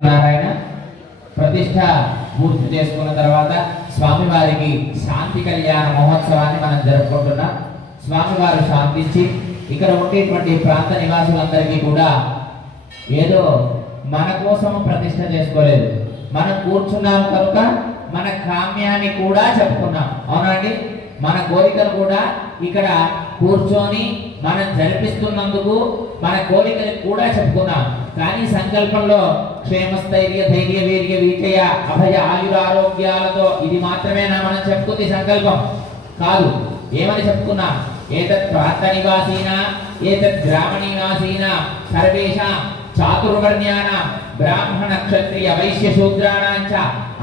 నారాయణ ప్రతిష్ట పూర్తి చేసుకున్న తర్వాత స్వామివారికి శాంతి కళ్యాణ మహోత్సవాన్ని మనం జరుపుకుంటున్నాం. స్వామివారు శాంతించి ఇక్కడ ఉండేటువంటి ప్రాంత నివాసులందరికీ కూడా ఏదో మన కోసం ప్రతిష్ట చేసుకోలేదు, మనం కూర్చున్నాం కనుక మన కామ్యాన్ని కూడా చెప్పుకున్నాం. అవునండి, మన కోరికలు కూడా ఇక్కడ కూర్చొని మనం జరిపిస్తున్నందుకు మన కోరికలు కూడా చెప్పుకున్నాం. కానీ సంకల్పంలో క్షేమస్థైర్య ధైర్య వీర్య విజయ అభయ ఆయుర ఆరోగ్యాలతో ఇది మాత్రమేనా మనం చెప్పుకుంది? సంకల్పం కాదు. ఏమని చెప్పుకున్నాం? ఏతత్ ప్రాంత నివాసీనా ఏతత్ గ్రామ నివాసీనా సర్వేషాం చాతుర్వర్ణ్యానాం బ్రాహ్మణ క్షత్రియ వైశ్య శూద్రాణాం చ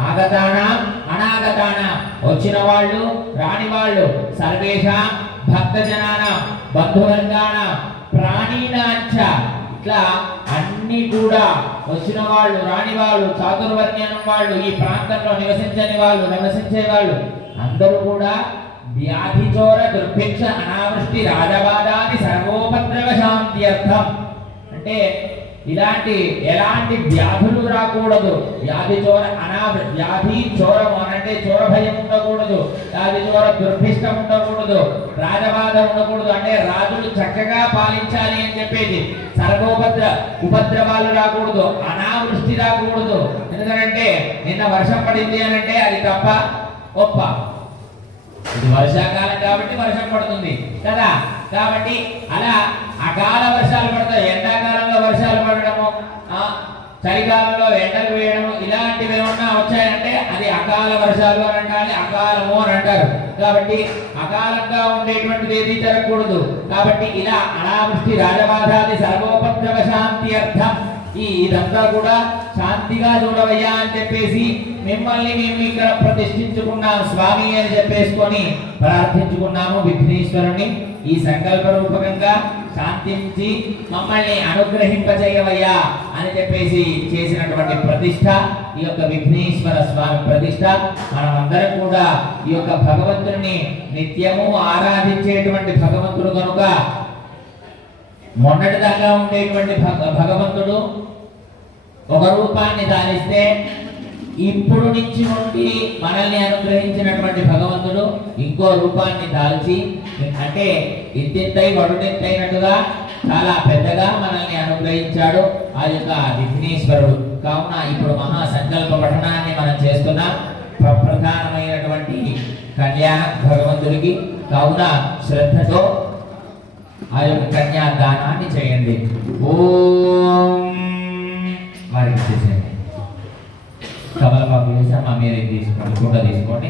ఆగతానాం అనాగతానాం, వచ్చిన వాళ్ళు రాని వాళ్ళు, సర్వేషాం భక్తజనానాం బంధువర్గానాం ప్రాణీనాం చ, ఇట్లా అన్ని కూడా వచ్చిన వాళ్ళు రాని వాళ్ళు చాతుర్వర్ణ్యం వాళ్ళు ఈ ప్రాంతంలో నివసించని వాళ్ళు నివసించే వాళ్ళు అందరూ కూడా వ్యాధి చోర దుర్భిక్ష అనావృష్టి రాజబాధాది సర్వోపద్రవ శాంతి అర్థం. అంటే ఇలాంటి ఎలాంటి వ్యాధులు రాకూడదు. వ్యాధి చోర వ్యాధి చోరము అంటే చోర భయం ఉండకూడదు, వ్యాధి చోర దుర్భిష్టం ఉండకూడదు, రాజబాధ ఉండకూడదు. అంటే రాజులు చక్కగా పాలించాలి అని చెప్పేది. ఉపద్రవాలు రాకూడదు, అనావృష్టి రాకూడదు. ఎందుకంటే నిన్న వర్షం పడింది అని అంటే అది తప్ప గొప్ప. ఇది వర్షాకాలం కాబట్టి వర్షం పడుతుంది కదా, కాబట్టి అలా అకాల వర్షాలు పడతాయి. ఎండాకాలంలో వర్షాలు పడడము, చలికాలంలో ఎండలు వేయడము, ఇలాంటివి ఏమన్నా వచ్చాయంటే అది అకాల వర్షాలు అని అంటారు, అకాలము అని అంటారు. కాబట్టి అకాలంగా ఉండేటువంటిది ఏది జరగకూడదు. కాబట్టి ఇలా అనావృష్టి రాజబాధాది సర్వోపద్రవ శాంతి అర్థం. ఇదంతా కూడా శాంతిగా చూడవయ్యా అని చెప్పేసి మిమ్మల్ని మేము ఇక్కడ ప్రతిష్ఠించుకున్నాం స్వామి అని చెప్పేసుకొని ప్రార్థించుకున్నాము విఘ్నేశ్వరుని. ఈ సంకల్ప రూపకంగా శాంతించి మమ్మల్ని అనుగ్రహింపచేయవయ్యా అని చెప్పేసి చేసినటువంటి ప్రతిష్ట ఈ యొక్క విఘ్నేశ్వర స్వామి ప్రతిష్ట. మనమందరం కూడా ఈ యొక్క భగవంతుని నిత్యము ఆరాధించేటువంటి భగవంతుడు కనుక మొన్నటి దాకా ఉండేటువంటి భగవంతుడు ఒక రూపాన్ని ధారిస్తే ఇప్పుడు నుంచి నుండి మనల్ని అనుగ్రహించినటువంటి భగవంతుడు ఇంకో రూపాన్ని దాల్చి, అంటే ఇంతింతై వడునింతైనట్టుగా చాలా పెద్దగా మనల్ని అనుగ్రహించాడు ఆ యొక్క విఘ్నేశ్వరుడు. కావున ఇప్పుడు మహా సంకల్ప పఠనాన్ని మనం చేస్తున్నాం. ప్రధానమైనటువంటి కళ్యాణం భగవంతుడికి. కావున శ్రద్ధతో ఆ యొక్క కన్యాదానాన్ని చేయండి. ఓం వారికి చేసేయండి. కమలపాకు వేసి అమ్మ మీరే తీసుకోండి, కుండ తీసుకోండి.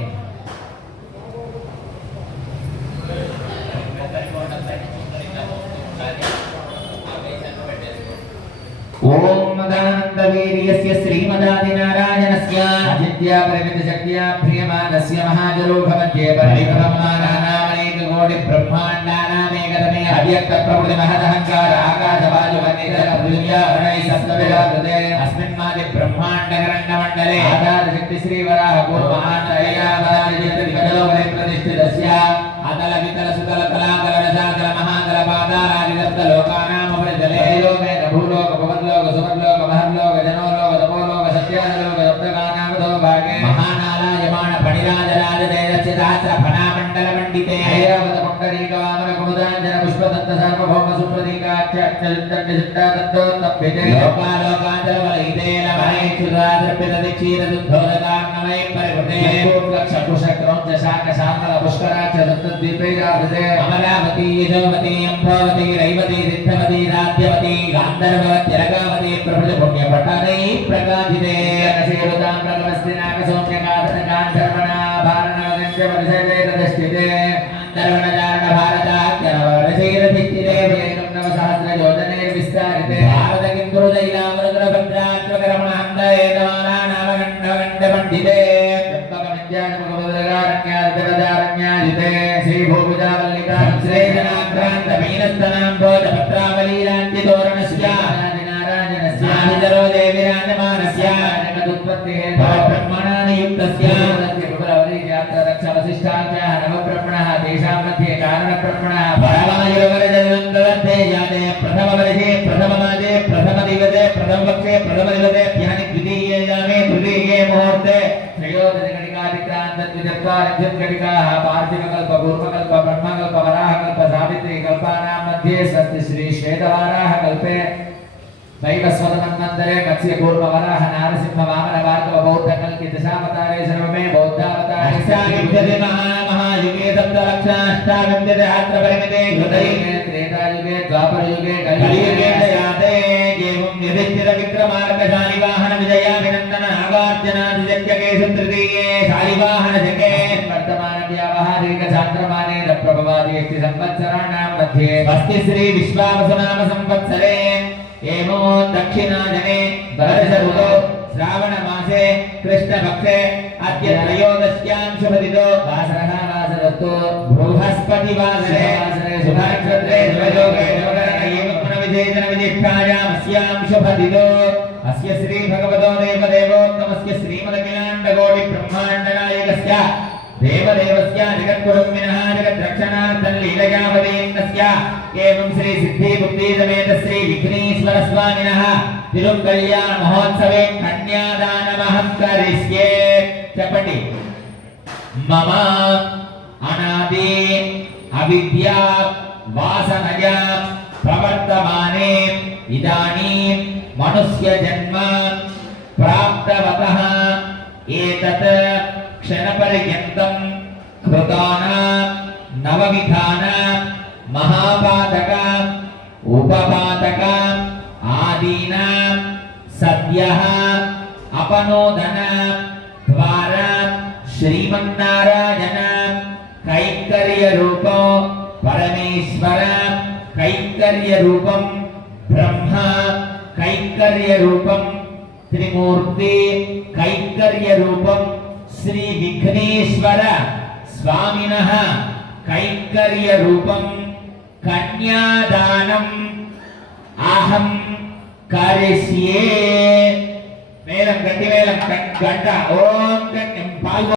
ఓం మదానంద వీర్యస్య శ్రీమదాదినారాయణస్య అజిత్యా పరిమిత శక్త్యా ప్రియమానస్య మహాజలో భవత్యే పరిభ్రమమానానేక కోటి బ్రహ్మాండానామేకతమే అవ్యక్త ప్రకృతి మహదహంకార ఆకాశవాయు వన్నిధర పృథివ్య వరణై సప్తవిరాజతే అస్మిన్ మాది బ్రహ్మాండకరండ మండలే ఆధార శక్తి శ్రీ వరాహ కూర్మాండ ఐరావరాజయతి గజలోకరే ప్రతిష్ఠితస్య అతల వితల సుతల కళాకల రసాకల మహాకల పాదారాది సప్త లోకానామ ప్రజలే లోకే భూలోక భవద్లోక సువర్లోక మహర్లోక జనోలోక తపోలోక సత్యాలోక సప్తగానామతో భాగే మహానారాయమాణ పణిరాజరాజ తేజస్య సహస్ర ఫణామండల మండితే ఐరావత పుండరీక వామన కుముదాంజన పుష్పదత్త సార్వభౌమ సుప్రదీకాఖ్య అక్షలితండి సిద్ధాదత్తో తప్పితే లోకాలోకాంతర వలయితే లవైక్షురాద్రప్యత దిక్షీర దుద్ధోదకాన్నమై పరివృతే చక్షుషక్రం చ శాక శామల పుష్కరాక్ష దత్తద్వీపైరావృతే అమరావతి యశోవతి అంభావతి రైవతి సిద్ధవతి రాజ్యవతి గాంధర్వవతి జలగావతి ప్రభుతి పుణ్యపట్టనై ప్రకాశితే నశేరుతాం ప్రగమస్తి నాగసౌమ్యకాధన గాంధర్వణ భారణవదంశవరిషేదస్థితే గాంధర్వణచారణ భారతాఖ్యనవరశైరధిష్ఠితే వేదం నవ సహస్ర యోజనే విస్తారితే భారతకింపురుదైలామృగరమణాందయేదమానానామగండ పండితే జ్ఞానముఖముదగారణ్యాదితరదారణ్యాదితే శ్రీభూజావల్లికా శ్రేజనాక్రాంత మీనస్తనాంబోధపత్రావలీలాంటితోరణస్య నారాయణస్య ఆదితరో దేవిరాజమానస్య జగదుత్పత్తిః బ్రహ్మణాని యుక్తస్య రక్షవశిష్టాంచ నవబ్రహ్మణః తేషాం మధ్యే కారణబ్రహ్మణః పరమాయురవరజయంతవర్ధే యాదే ప్రథమ వర్షే ప్రథమ మాదే ప్రథమ దివసే ప్రథమ పక్షే ప్రథమ దివసే चत्वारिंशत्कटिकाः पार्थिवकल्प कूर्मकल्प ब्रह्मकल्प वराहकल्प सावित्री कल्पानां मध्ये स्वस्ति श्री श्वेतवाराहकल्पे वैवस्वतमन्वन्तरे मत्स्य कूर्म वराह नारसिंह वामन भार्गव बौद्ध कल्कि दशावतारे सर्वमे बौद्धावतारे विद्यते महायुगे सप्तलक्षाष्टाविंशति सहस्रपरिमिते हृदये त्रेतायुगे द्वापरयुगे कलियुगे दयाते एवं निधिष्ठित विक्रमार्क शालिवाहन विजयाभिनन्दन नागार्जुनादिजत्यकेश तृतीये शालिवाहन जके वर्तमान व्यावहारिक चान्द्रमाने प्रभवादि संवत्सराणां मध्ये स्वस्ति श्री विश्वावसुनाम संवत्सरे एवं दक्षिणाजने भरतऋतौ श्रावण मासे कृष्णपक्षे अद्य त्रयोदश्यां शुभदितो वासरः वासरस्तु बृहस्पतिवासरे शुभनक्षत्रे शुभयोगे योगरण एवं गुणविशेषण विशिष्टायां अस्यां शुभदितो अस्य श्री भगवतो देवदेवोत्तमस्य श्रीमदखिलाण्डकोटि ब्रह्माण्डनायकस्य देवदेवस्य जगद्गुरुमिनः जगद्रक्षणार्थं लीलयावदेन्दस्य एवं श्री सिद्धि बुद्धि समेत श्री विघ्नेश्वर स्वामिनः तिरुकल्याण महोत्सवे कन्यादानमहं करिष्ये चपटि मम अनादि अविद्या वासनया प्रवर्तमाने इदानीं मनुष्य जन्म प्राप्तवतः एतत् क्षणपर्यन्तं कृतानां नवविधानां महापातक उपपातक आदीनां सद्यः अपनोदन द्वारा श्रीमन्नारायण कैंकर्य रूपो परमेश्वर कैंकर्य रूपं ब्रह्मा कैंकर्य रूपं त्रिमूर्ति कैंकर्य रूपं श्री विघ्नेश्वर स्वामिनः कैंकर्य रूपं कन्यादानम् अहं करिष्ये मेलं गट्टि मेलं गंटा ओम